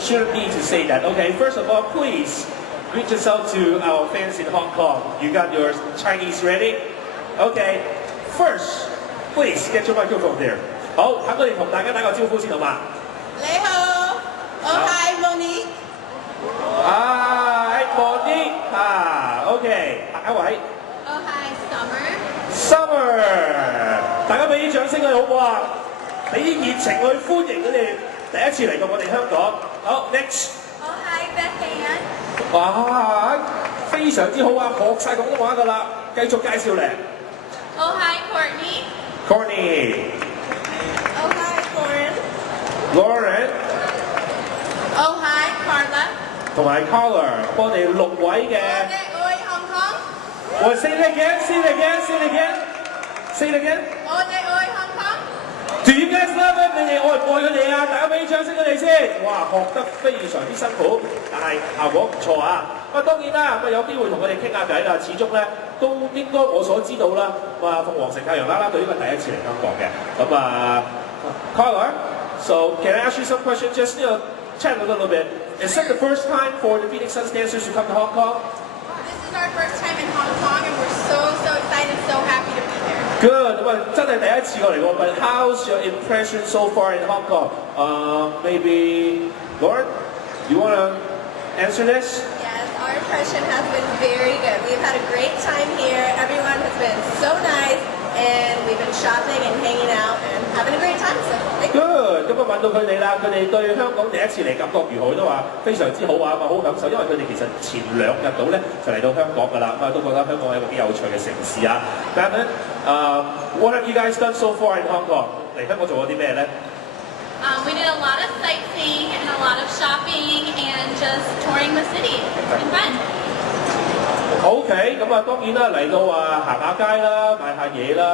shouldn't need to say that. Okay, first of all, please greet yourself to our fans in Hong Kong. You got your Chinese ready? Okay, first, please get your microphone there. 好，等我哋同大家打個招呼先好嘛？你好，我係 Monique。Monique ，OK， 下一位。我係 Summer， 大家俾啲掌聲佢哋好唔好啊？俾啲熱情去歡迎佢哋第一次嚟到我哋香港。好 ，next。我係 Beth Ann。哇，非常之好啊，學晒廣東話㗎啦，繼續介紹嚟。我係 Courtney。Courtney。我係 Lauren。我係 Carla。同埋 Carla， 我哋6位嘅。我哋愛香港。我 say it again，say it again，say it again，say it again。我哋愛香港。Do you guys love it？ 你哋愛唔愛佢哋啊？大家俾啲掌聲佢哋先。哇，學得非常之辛苦，但係效果唔錯啊！當然啦，有機會同佢哋傾下偈啦。始終咧都應該我所知道啦，鳳凰城太陽啦啦隊應該第一次嚟香港嘅。Carla，so can I ask you some questions? Just chat a little bit. Is it the first time for the Phoenix Suns dancers to come to Hong Kong? This is our first time in Hong Kong, and we're so excited, so happy to be here. Good. 真係第一次過嚟喎。But how's your impression so far in Hong Kong? Maybe Lauren, you want to answer this? Yes, our impression has been very good. We've had a great time here. Everyone has been so nice, and we've been shopping and hanging out and having a great time. So thank you. Good. 咁問到佢哋啦，佢哋對香港第一次嚟感覺如何？都話非常之好啊，好享受，因為佢哋其實前2日到咧就嚟到香港㗎啦，都覺得香港係一個幾有趣嘅城市啊。What have you guys done so far in Hong Kong？ 嚟香港做過啲咩咧？We did a lot of sightseeing and a lot of shopping and just touring the city. It's been fun. OK， 咁當然啦，嚟到行下街啦，買下嘢啦，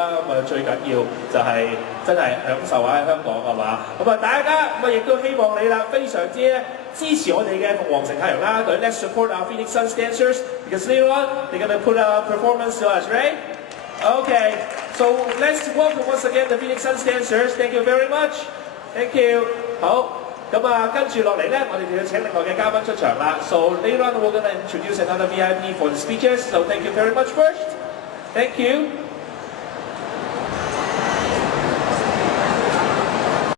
最緊要就係真係享受下香港係嘛？大家亦都希望你啦，非常之支持我哋嘅鳳凰城太陽啦隊。Let's support our Phoenix Suns dancers because later on they're gonna put a performance to us, right? Okay, so let's welcome once again the Phoenix Suns dancers. Thank you very much. Thank you. 好。跟住落嚟咧，我哋就要請另外嘅嘉賓出場啦。So later on we're gonna introduce another VIP for the speeches. So thank you very much first. Thank you.